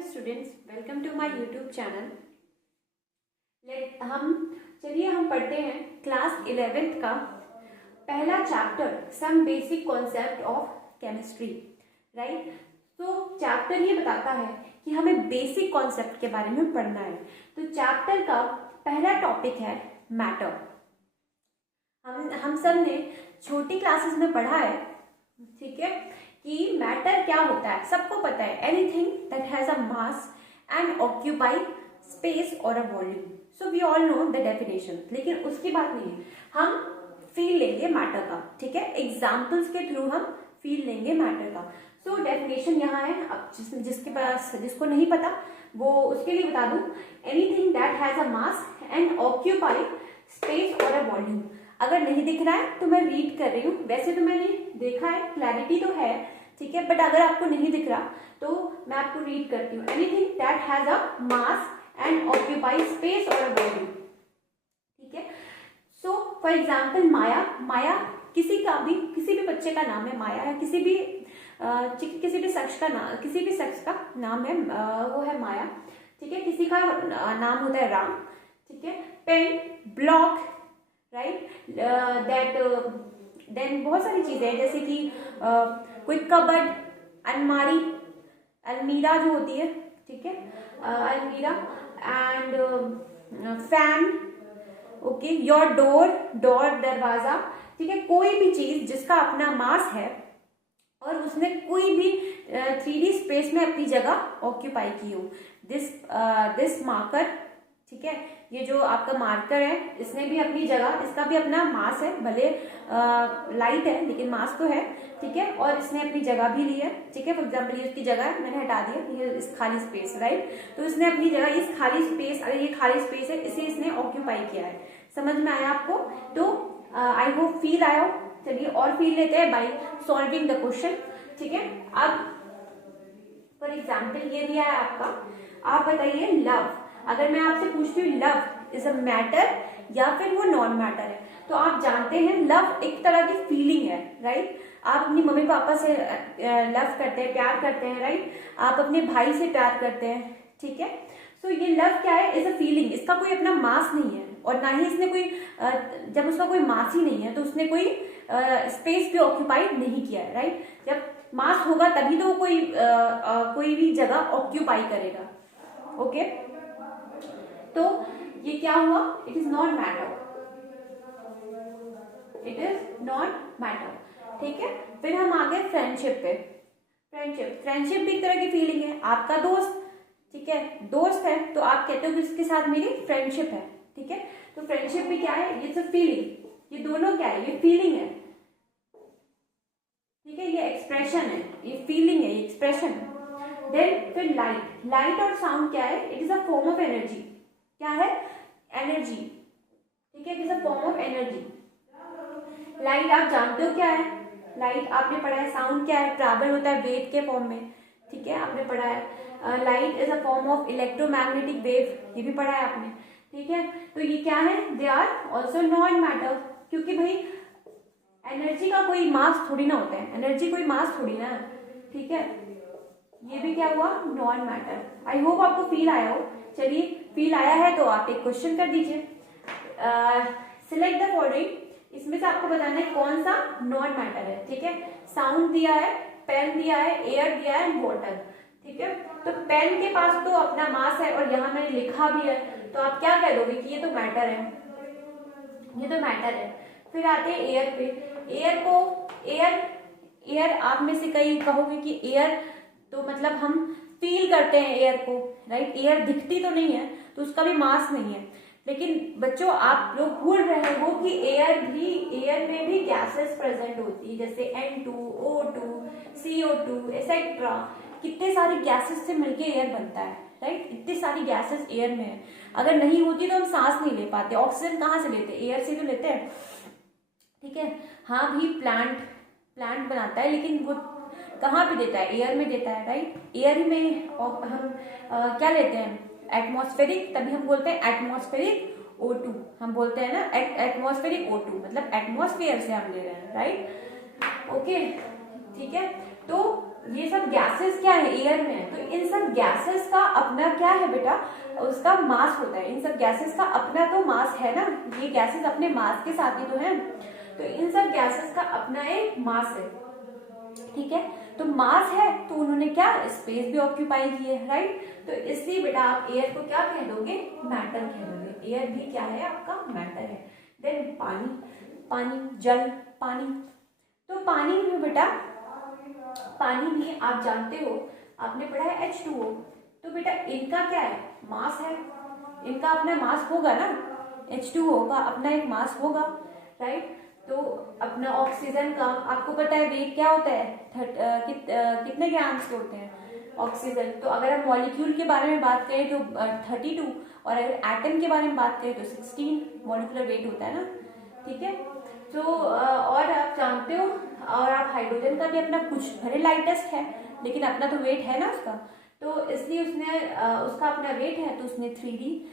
Hello students, welcome to my YouTube channel. चलिए हम पढ़ते हैं क्लास 11th का पहला chapter, some basic concept of chemistry. Right, तो चैप्टर ये बताता है कि हमें बेसिक कॉन्सेप्ट के बारे में पढ़ना है। तो चैप्टर का पहला टॉपिक है मैटर। हम सब ने छोटी क्लासेस में पढ़ा है, ठीक है, कि मैटर क्या होता है। सबको पता है, anything that has a mass and occupy space और a volume. So we all know the definition, लेकिन उसकी बात नहीं है। हम फील लेंगे मैटर का, ठीक है, एग्जाम्पल्स के थ्रू हम फील लेंगे मैटर का। सो डेफिनेशन यहाँ है। अब जिसके पास, जिसको नहीं पता वो उसके लिए बता दूं, anything that has a mass and occupy space और अ वॉल्यूम। अगर नहीं दिख रहा है तो मैं रीड कर रही हूँ, वैसे तो मैंने देखा है, क्लैरिटी तो है, ठीक है, बट अगर आपको नहीं दिख रहा तो मैं आपको रीड करती हूँ। Anything that has a mass and occupy space और अ वॉल्यूम, ठीक है। सो फॉर एग्जाम्पल माया किसी भी बच्चे का नाम है माया, है किसी भी शख्स का नाम है, वो है माया, ठीक है। किसी का नाम होता है राम, ठीक है। पेन, ब्लॉक, राइट, देन बहुत सारी चीजें हैं, जैसे कि कोई कबर्ड, अलमारी, अलमीरा जो होती है, ठीक है, अलमीरा and fan, okay, your door, दरवाजा, ठीक है। कोई भी चीज जिसका अपना मास है और उसने कोई भी 3D स्पेस में अपनी जगह ऑक्यूपाई की हो। दिस मार्कर, ठीक है, ये जो आपका मार्कर है, इसने भी अपनी जगह, इसका भी अपना मास है, भले लाइट है लेकिन मास तो है, ठीक है, और इसने अपनी जगह भी ली है, ठीक है। फॉर एग्जाम्पल ये उसकी जगह है, मैंने हटा दिया, ये इस खाली स्पेस, राइट, तो इसने अपनी जगह, इस खाली स्पेस, अगर ये खाली स्पेस है, इसे इसने ऑक्यूपाई किया है। समझ में आया आपको? तो आई होप फील आया हो। चलिए और फील लेते हैं बाई सॉल्विंग द क्वेश्चन, ठीक है। अब फॉर एग्जाम्पल ये दिया है आपका, आप बताइए लव। अगर मैं आपसे पूछती हूँ लव इज अ मैटर या फिर वो नॉन मैटर है, तो आप जानते हैं लव एक तरह की फीलिंग है, राइट। आप अपनी मम्मी पापा से लव करते हैं, प्यार करते हैं, राइट। आप अपने भाई से प्यार करते हैं, ठीक है। सो ये लव क्या है? Is a feeling. इसका कोई अपना मास नहीं है और ना ही इसने कोई, जब उसका कोई मास ही नहीं है तो उसने कोई स्पेस भी ऑक्यूपाई नहीं किया है, राइट। जब मास होगा तभी तो कोई भी जगह ऑक्यूपाई करेगा, ओके। तो ये क्या हुआ? It is not matter, it is not matter, ठीक है। फिर हम आ गए फ्रेंडशिप पे। फ्रेंडशिप भी एक तरह की फीलिंग है। आपका दोस्त, ठीक है, दोस्त है तो आप कहते हो कि इसके साथ मेरी फ्रेंडशिप है, ठीक है। तो फ्रेंडशिप भी क्या है? ये सब फीलिंग, ये दोनों क्या है? ये फीलिंग है, ठीक है, ये एक्सप्रेशन है, ये फीलिंग है, ये एक्सप्रेशन है। देन फिर लाइट और साउंड क्या है? It is a form of energy. क्या है? एनर्जी, ठीक है, it is a form of energy. Light आप जानते हो क्या है? लाइट आपने पढ़ा है। साउंड क्या है? ट्रैवल होता है वेव के फॉर्म में, ठीक है, आपने पढ़ा है। Light is a form of electromagnetic wave, ये भी पढ़ा है आपने, ठीक है। तो ये क्या है? They are also non matter, क्योंकि भाई एनर्जी का कोई मास थोड़ी ना होता है, एनर्जी कोई मास थोड़ी ना, ठीक है। ये भी क्या हुआ? Non matter. आई होप आपको फील आया हो। चलिए, फील आया है तो आप एक क्वेश्चन कर दीजिए, सिलेक्ट द फॉलोइंग। इसमें से आपको बताना है कौन सा नॉन मैटर है, ठीक है। साउंड दिया है, पेन दिया है, एयर दिया है एंड वाटर, ठीक है। तो पेन के पास तो अपना मास है और यहाँ मैंने लिखा भी है, तो आप क्या कह दोगे कि ये तो मैटर है, ये तो मैटर है। फिर आते हैं एयर पे। एयर आप में से कई कहोगे कि एयर तो मतलब हम फील करते हैं एयर को, राइट। एयर दिखती तो नहीं है तो उसका भी मास नहीं है। लेकिन बच्चों, आप लोग भूल रहे हो कि एयर में भी गैसेस प्रेजेंट होती है, जैसे N2, O2, CO2 एक्सेट्रा। कितने सारी गैसेस से मिलके एयर बनता है, राइट। इतनी सारी गैसेस एयर में है। अगर नहीं होती तो हम सांस नहीं ले पाते। ऑक्सीजन कहाँ से लेते हैं? एयर से तो लेते हैं, ठीक है। हाँ भी प्लांट बनाता है, लेकिन वो कहाँ पे देता है? एयर में देता है, राइट। एयर में हम क्या लेते हैं? एटमॉस्फेरिक, तभी हम बोलते हैं एटमॉस्फेरिक O2, हम बोलते हैं ना एटमॉस्फेरिक O2, मतलब एटमॉस्फेयर से हम ले रहे हैं, राइट, ओके, ठीक है। तो ये सब गैसेस क्या है, एयर में है, तो इन सब गैसेस का अपना क्या है बेटा, उसका मास होता है। इन सब गैसेस का अपना तो मास है ना, ये गैसेस अपने मास के साथ ही तो है, तो इन सब गैसेस का अपना एक मास है, ठीक है। तो मास है तो उन्होंने क्या स्पेस भी ऑक्यूपाई की है, राइट। तो इसलिए बेटा आप एयर को क्या कह दोगे, मैटर कह दोगे। एयर भी क्या है आपका, मैटर है। देन पानी, पानी जल, पानी, तो पानी में बेटा, पानी भी आप जानते हो, आपने पढ़ा है H2O, तो बेटा इनका क्या है, मास है, इनका अपना मास होगा ना, H2O का अपना एक मास होगा, राइट। तो अपना ऑक्सीजन का आपको पता है वेट क्या होता है, कितने ग्राम्स के होते हैं ऑक्सीजन। तो अगर हम मॉलिक्यूल के बारे में बात करें तो 32, और अगर एटम के बारे में बात करें तो 16 मॉलिक्यूलर वेट होता है ना, ठीक है। तो और आप जानते हो, और आप हाइड्रोजन का भी अपना कुछ भले लाइटेस्ट है, लेकिन अपना तो वेट है ना उसका, तो इसलिए उसने उसका अपना वेट है, तो उसने 3D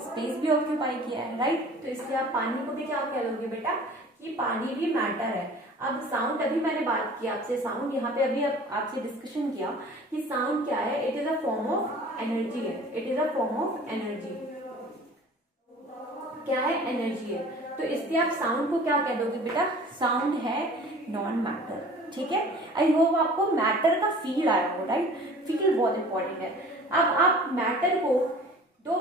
स्पेस भी ऑक्यूपाई किया है, राइट। तो इसलिए आप पानी को भी क्या कह दोगे बेटा, कि पानी भी मैटर है। अब साउंड, अभी मैंने बात की आपसे साउंड, यहाँ पे अभी आपसे डिस्कशन किया कि साउंड क्या है, it is a form of energy है, it is a form of energy, क्या है, एनर्जी है। तो इसलिए आप साउंड को क्या कह दोगे बेटा, साउंड है नॉन मैटर, ठीक है। आई होप आपको मैटर का फील आया हो, राइट। फील बहुत इंपॉर्टेंट है। अब आप मैटर को दो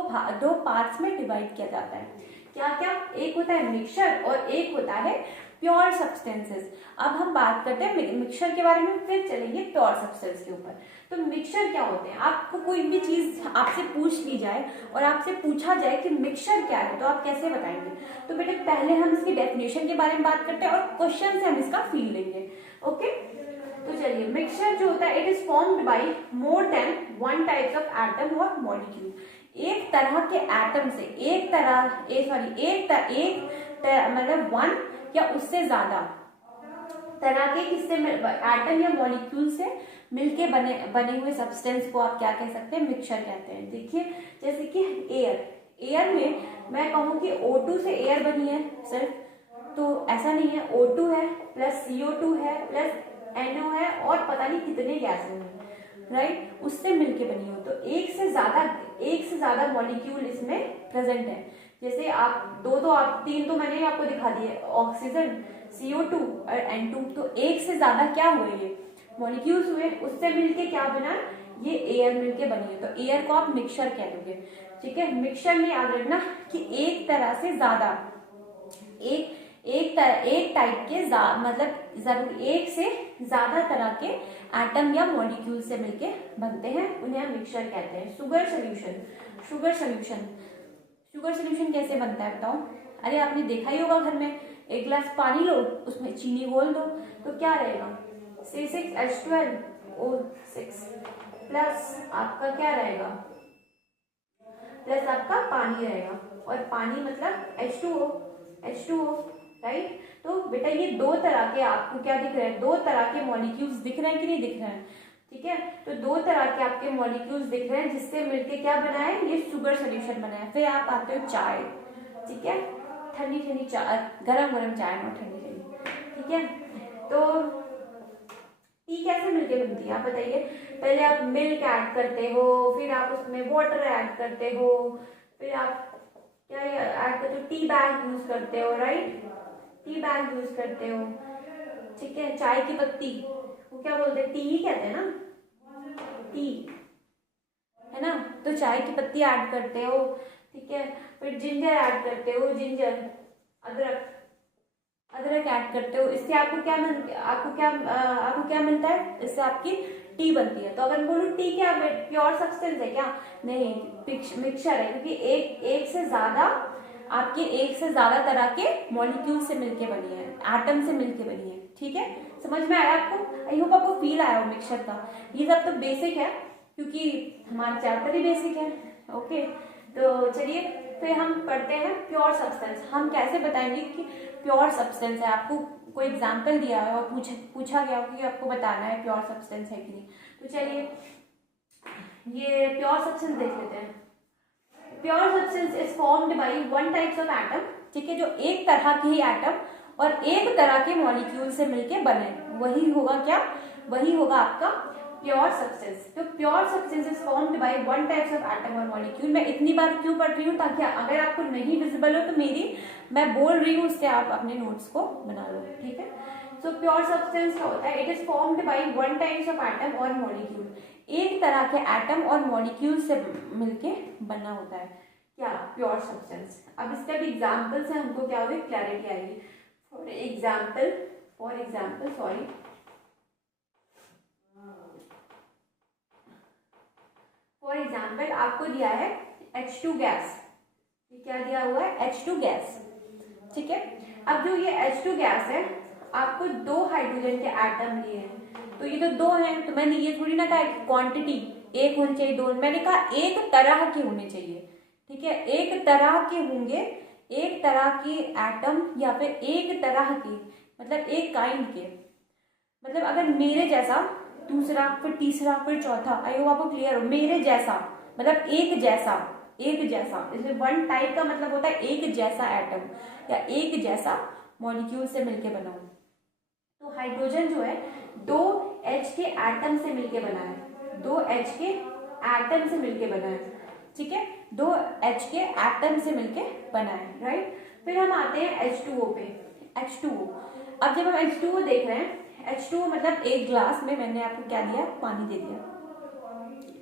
पार्ट्स में डिवाइड किया जाता है, क्या क्या, एक होता है मिक्सचर और एक होता है प्योर सब्सटेंसेस। अब हम बात करते हैं मिक्सचर के बारे में, फिर चलेंगे प्योर सब्सटेंस के ऊपर। तो मिक्सचर क्या होते हैं, आपको कोई भी चीज आपसे पूछ ली जाए और आपसे पूछा जाए कि मिक्सचर क्या है, तो आप कैसे बताएंगे। तो बेटे पहले हम इसकी डेफिनेशन के बारे में बात करते हैं और क्वेश्चन से हम इसका फील लेंगे, ओके। तो चलिए, मिक्सचर जो होता है, it is formed by more than one types of atom और मॉलिक्यूल। एक तरह के एटम से, मतलब वन या उससे ज्यादा तरह के किससे, एटम या मॉलिक्यूल से मिलके बने हुए सब्सटेंस को आप क्या कह सकते हैं, मिक्सचर कहते हैं। देखिए जैसे कि एयर में मैं कहूँ कि O2 से एयर बनी है सिर्फ, तो ऐसा नहीं है, O2 है प्लस CO2 है प्लस NO है और पता नहीं कितने गैसें हैं, राइट, उससे मिलके बनी हो। तो एक से ज्यादा मॉलिक्यूल इसमें प्रेजेंट है। जैसे आप तीन तो मैंने आपको दिखा दिए, ऑक्सीजन, CO2 और N2, तो एक से ज्यादा क्या हुए, ये मॉलिक्यूल्स हुए, उससे मिलके क्या बना, ये एयर मिलके बनी है। तो एयर को आप मिक्सचर कह दोगे, ठीक है। मिक्सचर में याद रखना कि एक तरह से ज्यादा, एक टाइप के मतलब जरूर एक से ज्यादा तरह के एटम या मॉलिक्यूल से मिलके बनते हैं, उन्हें हम मिक्सचर कहते हैं। शुगर सोल्यूशन कैसे बनता है बताओ। अरे आपने देखा ही होगा, घर में एक गिलास पानी लो, उसमें चीनी घोल दो, तो क्या रहेगा, C6H12O6 प्लस आपका क्या रहेगा, प्लस आपका पानी रहेगा, और पानी मतलब H2O, राइट। तो बेटा ये दो तरह के आपको क्या दिख रहे हैं, दो तरह के मॉलिक्यूल्स दिख रहे हैं कि नहीं दिख रहे हैं, ठीक है। तो दो तरह के आपके मॉलिक्यूल्स दिख रहे हैं जिससे मिलके क्या बना है, ये शुगर सोल्यूशन बना है। फिर आप आते हो चाय, ठीक है, ठंडी चाय, गरम चाय, ना ठंडी, ठीक है। तो टी कैसे मिलके बनती है आप बताइए। पहले आप मिल्क ऐड करते हो, फिर आप उसमें वाटर ऐड करते हो, फिर आप क्या ऐड करते हो, टी बैग यूज करते हो, राइट, टी बैग यूज करते हो, ठीक है। चाय की पत्ती वो क्या बोलते हैं, टी ही कहते हैं ना, टी है ना। तो चाय की पत्ती ऐड करते हो, ठीक है। फिर जिंजर ऐड करते हो, अदरक ऐड करते हो। इससे आपको क्या मिलता है, इससे आपकी टी बनती है। तो अगर बोलूं टी क्या प्योर सब्सटेंस है क्या, नहीं, मिक्सचर है, क्योंकि एक से ज्यादा तरह के मॉलिक्यूल से मिलके बनी है, एटम से मिलके बनी है, ठीक है। समझ में आया आपको, आई होप आपको फील आया हो मिक्सचर का। ये सब तो बेसिक है, क्योंकि हमारा चैप्टर ही बेसिक है, ओके। तो चलिए, फिर हम पढ़ते हैं प्योर सब्सटेंस। हम कैसे बताएंगे कि प्योर सब्सटेंस है, आपको कोई एग्जाम्पल दिया है और पूछा गया कि आपको बताना है प्योर सब्सटेंस है कि नहीं। तो चलिए ये प्योर सब्सटेंस देख लेते हैं। Pure substance is formed by one types of atom, ठीक है, जो एक तरह के ही एटम और एक तरह के मॉलिक्यूल से मिलके बने, वही होगा क्या, वही होगा आपका प्योर सब्सटेंस। तो pure substance is formed by one types of atom और मॉलिक्यूल। मैं इतनी बार क्यों पढ़ रही हूँ, ताकि अगर आपको नहीं विजिबल हो तो मेरी मैं बोल रही हूँ उससे आप अपने नोट्स को बना लो, ठीक है। सो प्योर सब्सटेंस क्या होता है, it is formed by one types of atom और मॉलिक्यूल, एक तरह के एटम और मॉलिक्यूल से मिलके बना होता है क्या, प्योर सब्सटेंस। अब इसका भी एग्जाम्पल से हमको क्या होगी, क्लैरिटी आएगी। For example sorry, for example आपको दिया है H2 गैस, ये क्या दिया हुआ है, H2 गैस, ठीक है। अब जो ये H2 गैस है, आपको दो हाइड्रोजन के एटम लिए हैं, तो ये तो दो हैं, तो मैंने ये थोड़ी ना कहा क्वांटिटी एक होनी चाहिए, दो, मैंने कहा एक तरह के होने चाहिए, ठीक है। एक तरह के होंगे, एक तरह के एटम या फिर एक तरह के, मतलब एक काइंड के, मतलब अगर मेरे जैसा, दूसरा, फिर तीसरा, फिर चौथा, आई होप आपको क्लियर हो। मेरे जैसा मतलब एक जैसा, एक जैसा, इसमें वन टाइप का मतलब होता है एक जैसा एटम या एक जैसा मॉलिक्यूल से मिलके बना हो। तो हाइड्रोजन जो है दो H के एटम से मिलके बना है, दो H के एटम से मिलके बना है, ठीक है, दो H के एटम से मिलके बना है, राइट। फिर हम आते हैं H2O पे, H2O। अब जब हम H2O देख रहे हैं, H2O मतलब एक ग्लास में मैंने आपको क्या दिया, पानी दे दिया,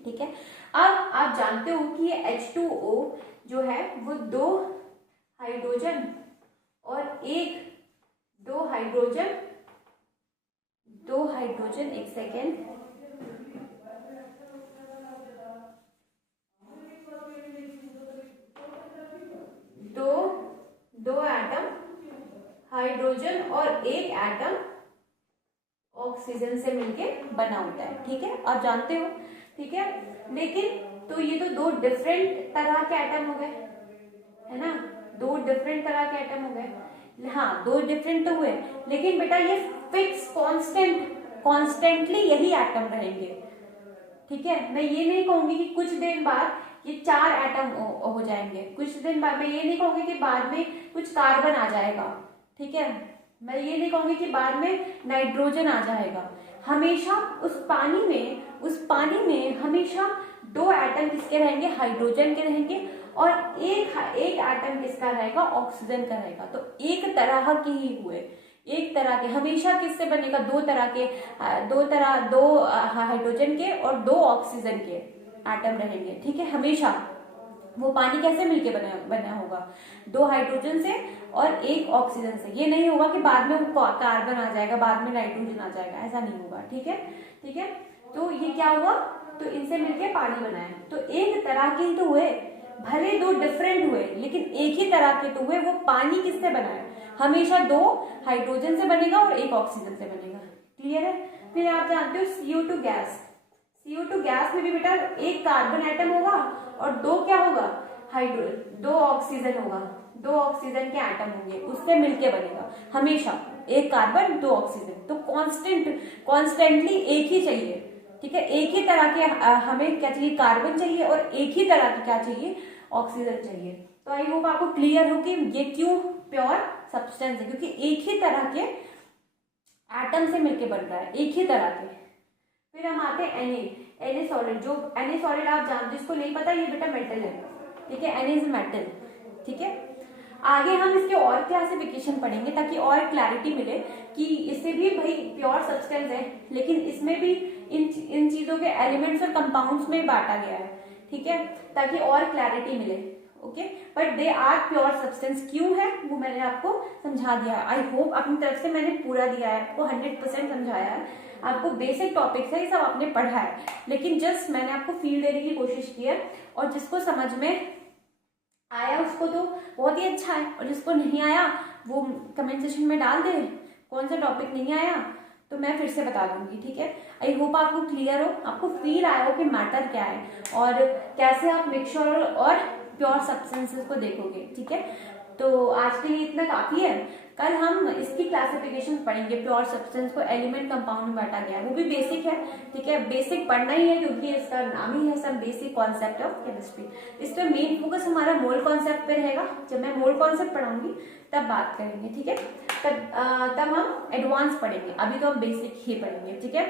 ठीक है। अब आप जानते हो कि ये H2O जो है वो दो हाइड्रोजन और दो हाइड्रोजन, एक सेकेंड, दो एटम हाइड्रोजन और एक एटम ऑक्सीजन से मिलके बना होता है, ठीक है, आप जानते हो, ठीक है। लेकिन तो ये तो दो डिफरेंट तरह के एटम हो गए, है ना, दो डिफरेंट तरह के एटम हो गए, हाँ दो डिफरेंट तो हुए, लेकिन बेटा ये फिक्स कॉन्स्टेंटली यही एटम रहेंगे, ठीक है। मैं ये नहीं कहूंगी कि कुछ दिन बाद ये चार एटम हो जाएंगे, कुछ दिन बाद मैं ये नहीं कहूंगी कि बाद में कुछ कार्बन आ जाएगा, ठीक है, मैं ये नहीं कहूंगी कि बाद में नाइट्रोजन आ जाएगा। हमेशा उस पानी में हमेशा दो एटम किसके रहेंगे, हाइड्रोजन के रहेंगे, और एक एटम किसका रहेगा, ऑक्सीजन का रहेगा। तो एक तरह के ही हुए, एक तरह के, हमेशा किससे बनेगा, दो हाइड्रोजन के और दो ऑक्सीजन के एटम रहेंगे, ठीक है। हमेशा वो पानी कैसे मिलके बना होगा, दो हाइड्रोजन से और एक ऑक्सीजन से। ये नहीं होगा कि बाद में कार्बन आ जाएगा, बाद में नाइट्रोजन आ जाएगा, ऐसा नहीं होगा, ठीक है, ठीक है। तो ये क्या हुआ, तो इनसे मिलके पानी बना है, तो एक तरह के ही तो हुए, भले दो डिफरेंट हुए लेकिन एक ही तरह के तो हुए। वो पानी किससे बना है, हमेशा दो हाइड्रोजन से बनेगा और एक ऑक्सीजन से बनेगा, क्लियर है। फिर आप जानते हो CO2 गैस, CO2 गैस में भी बेटा एक कार्बन एटम होगा और दो क्या होगा, दो ऑक्सीजन होगा, दो ऑक्सीजन के एटम होंगे, उससे मिलके बनेगा, हमेशा एक कार्बन दो ऑक्सीजन। तो कॉन्स्टेंटली एक ही चाहिए, ठीक है, एक ही तरह के हमें क्या चाहिए, कार्बन चाहिए, और एक ही तरह की क्या चाहिए, ऑक्सीजन चाहिए। तो आई होप आपको क्लियर हो कि ये क्यों प्योर सब्सटेंस है, क्योंकि एक ही तरह के एटम से मिलके बन रहा है, एक ही तरह के। फिर हम आते हैं Na सॉलिड। जो Na सॉलिड आप जानते हो, जिसको नहीं पता ये बेटा मेटल है, ठीक है, Na इज मेटल, ठीक है। आगे हम इसके और क्लासिफिकेशन पढ़ेंगे ताकि और क्लैरिटी मिले कि इससे भी भाई प्योर सब्सटेंस है, लेकिन इसमें भी इन चीजों के एलिमेंट्स और कंपाउंड्स में बांटा गया है, ठीक है, ताकि और क्लैरिटी मिले, okay. But they are pure substance क्यों है वो मैंने आपको समझा दिया। आई होप अपनी तरफ से मैंने पूरा दिया है, आपको 100% समझाया है, आपको बेसिक टॉपिक्स है ये सब आपने पढ़ा है, लेकिन जस्ट मैंने आपको फील देने की कोशिश की है, और जिसको समझ में आया उसको तो बहुत ही अच्छा है, और जिसको नहीं आया वो कमेंट सेक्शन में डाल दे कौन सा टॉपिक नहीं आया, तो मैं फिर से बता दूंगी, ठीक है। आई होप आपको क्लियर हो, आपको फील आया हो कि मैटर क्या है और कैसे आप मिक्सचर और प्योर सब्सटेंसेस को देखोगे, ठीक है। तो आज के लिए इतना काफी है, कल हम इसकी क्लासिफिकेशन पढ़ेंगे, प्योर सब्सटेंस को एलिमेंट कंपाउंड में बांटा गया, वो भी बेसिक है, ठीक है, बेसिक पढ़ना ही है क्योंकि इसका नाम ही है some basic concept of chemistry. इसमें मेन फोकस हमारा मोल कॉन्सेप्ट पे रहेगा। जब मैं मोल कॉन्सेप्ट पढ़ाऊंगी तब बात करेंगे, ठीक है, तब हम एडवांस पढ़ेंगे, अभी तो हम बेसिक ही पढ़ेंगे, ठीक है।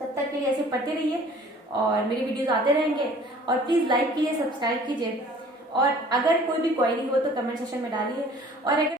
तब तक के लिए ऐसे पढ़ते रहिए और मेरे वीडियोस आते रहेंगे, और प्लीज लाइक कीजिए, सब्सक्राइब कीजिए, और अगर कोई भी क्वेरी हो तो कमेंट सेक्शन में डालिए, और अगर